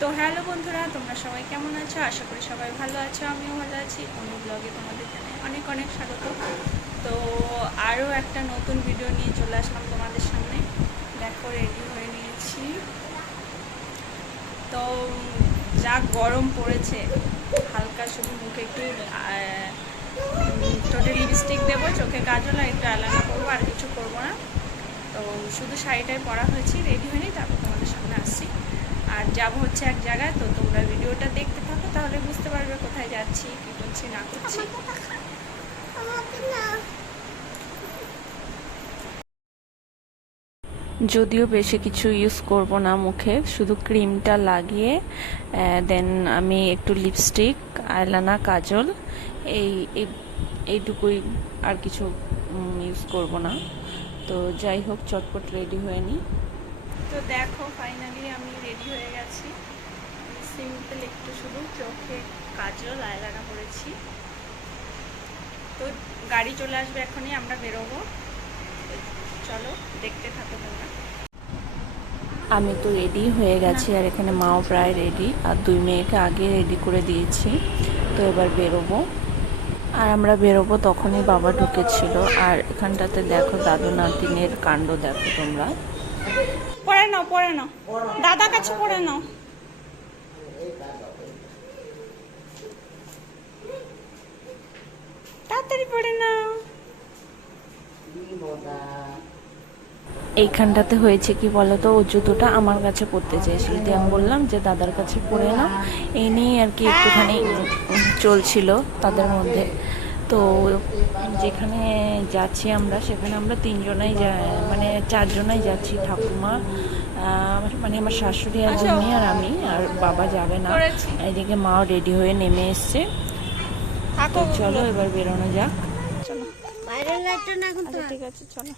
তো হ্যালো বন্ধুরা, তোমরা সবাই কেমন আছো? আশা করি সবাই ভালো আছো, আমিও ভালো আছি। অন্য ব্লগে তোমাদের জানাই অনেক অনেক স্বাগত। তো আরও একটা নতুন ভিডিও নিয়ে চলে আসলাম তোমাদের সামনে। দেখো, রেডি হয়ে নিয়েছি। তো যা গরম পড়েছে, হালকা শুধু মুখে একটু ঠোঁটে লিপস্টিক দেবো, চোখে কাজল আর একটু আইলাইনার করবো, আর কিছু করবো না। তো শুধু শাড়িটাই পরা হয়েছি, রেডি হয়নি, তারপর তোমাদের সামনে আসছি। আর যাবো হচ্ছে এক জায়গায়। তো তোমরা ভিডিওটা দেখতে থাকো, তাহলে বুঝতে পারবে কোথায় যাচ্ছি, কী করছি না করছি। যদিও বেশি কিছু ইউজ করব না মুখে, শুধু ক্রিমটা লাগিয়ে দেন আমি একটু লিপস্টিক, আইলাইনার, কাজল, এই এইটুকুই, আর কিছু ইউজ করব না। তো যাই হোক, চটপট রেডি হয়ে নিই। তো দেখো, ফাইনালি আমি রেডি হয়ে গেছি। সিম্পল একটু শুধু চোখে কাজল, আইলাইনার করেছি। তো গাড়ি চলে আসবে এখনই, আমরা বেরোবো। চলো দেখতে থাকো তোমরা। আমি তো রেডি হয়ে গেছি, আর এখানে মাও প্রায় রেডি, আর দুই মেয়েকে আগে রেডি করে দিয়েছি। তো এবার বেরোবো। আর আমরা বেরোবো তখনই বাবা ঢুকেছিল। আর এখানটাতে দেখো দাদু নাতিনের কাণ্ড, দেখো তোমরা। পড়ে নাও, পড়ে নাও, দাদা কাছে পড়ে নাও। তাড়াতাড়ি পড়ে নাও। এইখানটাতে হয়েছে কি বলতো, ও জুতোটা আমার কাছে পরতে চেয়েছিল, দিয়ে আমি বললাম যে দাদার কাছে পরে নাও। এই নিয়েই আর কি একটুখানি চলছিল তাদের মধ্যে। তো যেখানে যাচ্ছি আমরা, সেখানে আমরা তিনজনাই মানে চারজনাই যাচ্ছি। ঠাকুমা, মানে আমার শাশুড়ি আর মেয়ে, আর আমি, আর বাবা যাবে না। এদিকে মাও রেডি হয়ে নেমে এসছে। তো চলো এবার বেরোনো যাক। চলো, ঠিক আছে, চলো।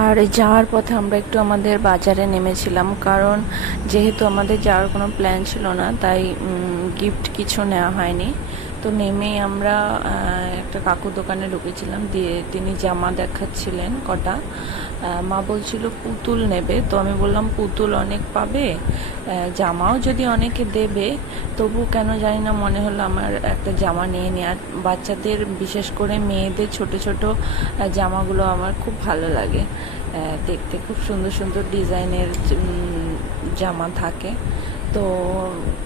আর যাওয়ার পথে আমরা একটু আমাদের বাজারে নেমেছিলাম, কারণ যেহেতু আমাদের যাওয়ার কোনো প্ল্যান ছিল না, তাই গিফট কিছু নেওয়া হয়নি। তো নেমেই আমরা একটা কাকুর দোকানে ঢুকেছিলাম, দিয়ে তিনি জামা দেখাচ্ছিলেন কটা। মা বলছিল পুতুল নেবে, তো আমি বললাম পুতুল অনেক পাবে, জামাও যদি অনেকে দেবে, তবু কেন জানি না মনে হলো আমার একটা জামা নিয়ে নিই। আর বাচ্চাদের, বিশেষ করে মেয়েদের ছোট ছোট জামাগুলো আমার খুব ভালো লাগে দেখতে, খুব সুন্দর সুন্দর ডিজাইনের জামা থাকে। তো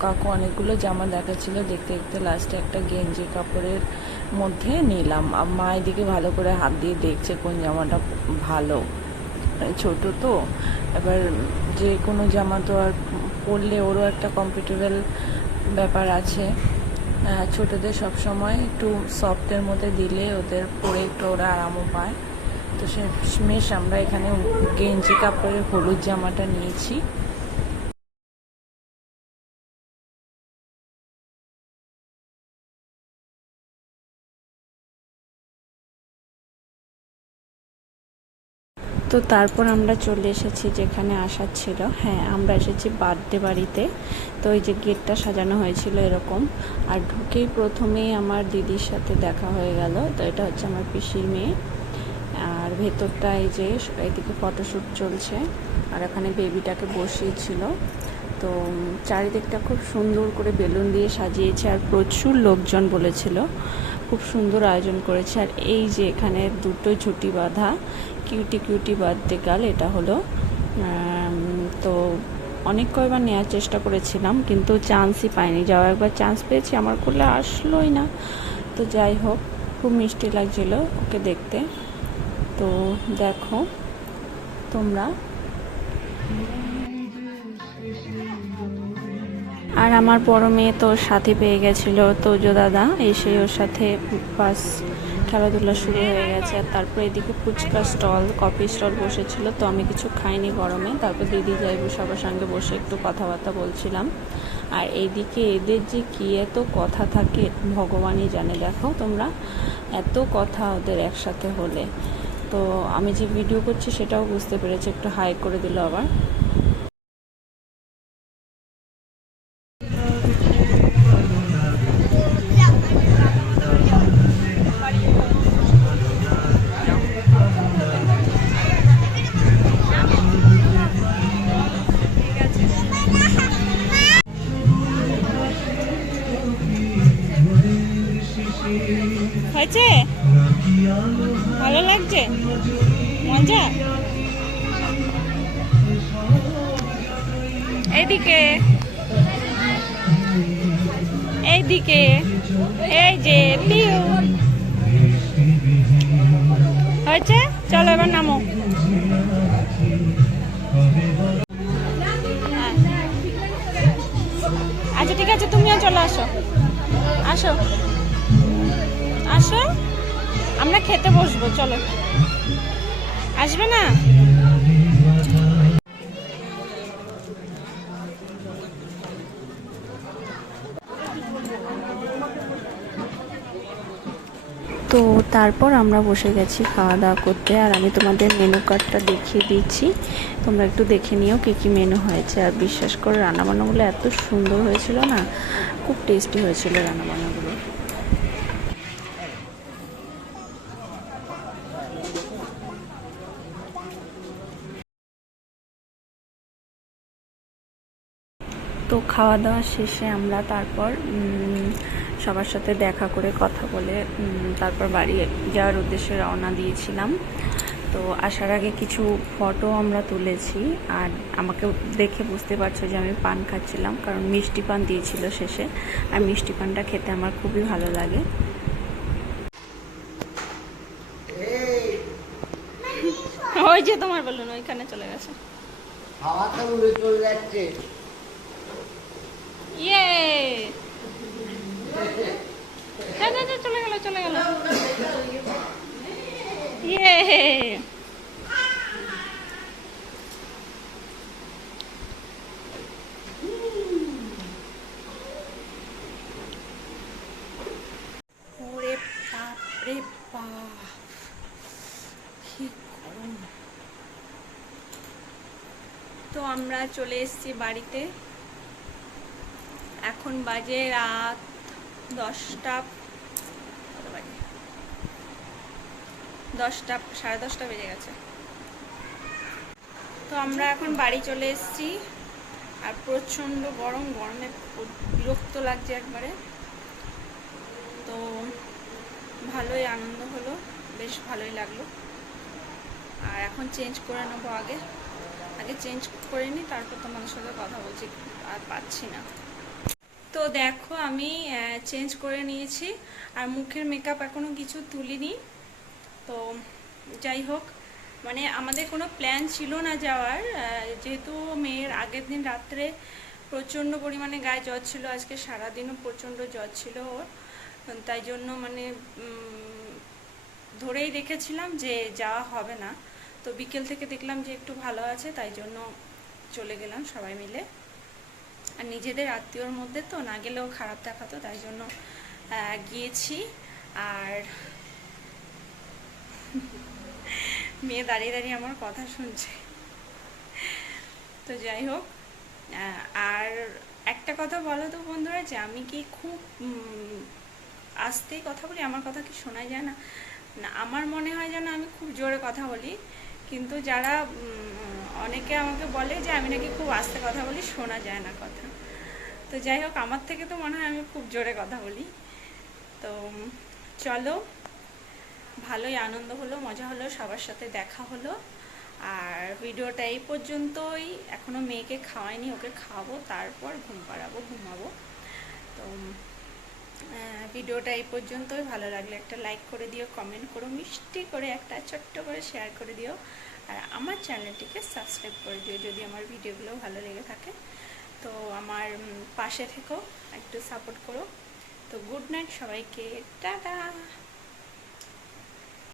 কাকু অনেকগুলো জামা দেখাচ্ছিল, দেখতে দেখতে লাস্টে একটা গেঞ্জি কাপড়ের মধ্যে নিলাম। মা এদিকে ভালো করে হাত দিয়ে দেখছে কোন জামাটা ভালো। ছোট তো, এবার যে কোনো জামা তো আর পরলে ওরও একটা কমফর্টেবল ব্যাপার আছে। ছোটদের সবসময় একটু সফটের মধ্যে দিলে ওদের পরে একটু ওরা আরামও পায়। তো শেষমেশ আমরা এখানে গেঞ্জি কাপড়ের হলুদ জামাটা নিয়েছি। তো তারপর আমরা চলে এসেছি যেখানে আসার ছিল। হ্যাঁ, আমরা এসেছি বার্থডে বাড়িতে। তো ওই যে গেটটা সাজানো হয়েছিল এরকম, আর ঢুকেই প্রথমেই আমার দিদির সাথে দেখা হয়ে গেল। তো এটা হচ্ছে আমার পিসির মেয়ে। আর ভেতরটা এই যে এদিকে ফটোশ্যুট চলছে, আর এখানে বেবিটাকে বসিয়েছিল। তো চারিদিকটা খুব সুন্দর করে বেলুন দিয়ে সাজিয়েছে, আর প্রচুর লোকজন বলেছিল, খুব সুন্দর আয়োজন করেছে। আর এই যে এখানে দুটো ঝুটি বাঁধা কিউটি কিউটি বার্থডে গার্ল, এটা হলো। তো অনেক কয়বার নেওয়ার চেষ্টা করেছিলাম, কিন্তু চান্সই পাইনি। যাওয়া একবার চান্স পেয়েছি, আমার কোলে আসলোই না। তো যাই হোক, খুব মিষ্টি লাগছিল ওকে দেখতে। তো দেখো তোমরা। আর আমার বড় মেয়ে তো ওর সাথে পেয়ে গেছিলো তোজো দাদা, এসে ওর সাথে বাস খেলাধুলা শুরু হয়ে গেছে। আর তারপর এদিকে ফুচকা স্টল, কফি স্টল বসেছিল। তো আমি কিছু খাইনি গরমে। তারপর দিদি যাইবো সবার সঙ্গে বসে একটু কথাবার্তা বলছিলাম। আর এইদিকে এদের যে কী এত কথা থাকে ভগবানই জানে। দেখো তোমরা, এত কথা ওদের একসাথে হলে। তো আমি যে ভিডিও করছি সেটাও বুঝতে পেরেছি, একটু হাই করে দিল আবার। হয়েছে? ভালো লাগছে? মজা? এইদিকে এইদিকে, এই যে পিউ হয়েছে। চলো এবার নামো। আচ্ছা ঠিক আছে, তুমিও চলে আসো। আসো আসো, আমরা খেতে বসবো, চলো। আসবে না? তো তারপর আমরা বসে গেছি খাওয়া দাওয়া করতে, আর আমি তোমাদের মেনু কার্ডটা দেখিয়ে দিচ্ছি, তোমরা একটু দেখে নিও কী কী মেনু হয়েছে। আর বিশ্বাস করে রান্নাবান্নাগুলো এত সুন্দর হয়েছিল না, খুব টেস্টি হয়েছিল রান্নাবান্নাগুলো। তো খাওয়া দাওয়া শেষে আমরা তারপর সবার সাথে দেখা করে কথা বলে তারপর বাড়ি যাওয়ার উদ্দেশ্যে রওনা দিয়েছিলাম। তো আসার আগে কিছু ফটো আমরা তুলেছি, আর আমাকে দেখে বুঝতে পারছো যে আমি পান খাচ্ছিলাম, কারণ মিষ্টি পান দিয়েছিল শেষে, আর মিষ্টি পানটা খেতে আমার খুবই ভালো লাগে। ওই যে তোমার বলুন ওইখানে চলে গেছে, হাওয়াটা উড়ে চলে যাচ্ছে। ইয়ে চলে গেল চলে গেল, ইয়ে ওরে বাপ রে বাপ, কি গরম। তো আমরা চলে এসেছি বাড়িতে, এখন বাজে রাত 10টা, 10:30 বেজে গেছে। তো আমরা এখন বাড়ি চলে এসেছি, আর প্রচণ্ড গরম, গরমে বিরক্ত লাগছে একবারে। তো ভালোই আনন্দ হলো, বেশ ভালোই লাগলো। আর এখন চেঞ্জ করে নেবো, আগে চেঞ্জ করে নিই, তারপর তোমাদের সাথে কথা বলছি, আর পাচ্ছি না। তো দেখো আমি চেঞ্জ করে নিয়েছি, আর মুখের মেকআপ এখনও কিছু তুলিনি। তো যাই হোক, মানে আমাদের কোনো প্ল্যান ছিল না যাওয়ার, যেহেতু মেয়ের আগের দিন রাত্রে প্রচণ্ড পরিমাণে গায়ে জ্বর ছিল, আজকে সারাদিনও প্রচণ্ড জ্বর ছিল ওর, তাই জন্য মানে ধরেই রেখেছিলাম যে যাওয়া হবে না। তো বিকেল থেকে দেখলাম যে একটু ভালো আছে, তাই জন্য চলে গেলাম সবাই মিলে। আর নিজেদের আত্মীয়র মধ্যে তো না গেলেও খারাপ দেখাতো, তাই জন্য গিয়েছি। আর মেয়ে দাঁড়িয়ে দাঁড়িয়ে আমার কথা শুনছে। তো যাই হোক, আর একটা কথা বলো তো বন্ধুরা, যে আমি কি খুব আস্তেই কথা বলি? আমার কথা কি শোনা যায় না? না, আমার মনে হয় যেন আমি খুব জোরে কথা বলি, কিন্তু যারা অনেকে আমাকে বলে যে আমি নাকি খুব আস্তে কথা বলি, শোনা যায় না কথা। তো যাই হোক, আমার থেকে তো মনে হয় আমি খুব জোরে কথা বলি। তো চলো, ভালোই আনন্দ হলো, মজা হলো, সবার সাথে দেখা হলো। আর ভিডিওটা এই পর্যন্তই। এখনও মেয়েকে খাওয়াইনি, ওকে খাওয়াবো, তারপর ঘুম পাড়াবো, ঘুমাবো। তো ভিডিওটা এই পর্যন্তই। ভালো লাগলে একটা লাইক করে দিও, কমেন্ট করো, মিষ্টি করে একটা ছোট্ট করে শেয়ার করে দিও, আর আমার চ্যানেলটিকে সাবস্ক্রাইব করে দিও যদি আমার ভিডিওগুলো ভালো লেগে থাকে। তো আমার পাশে থেকো, একটু সাপোর্ট করো। তো গুড নাইট সবাইকে, টাটা।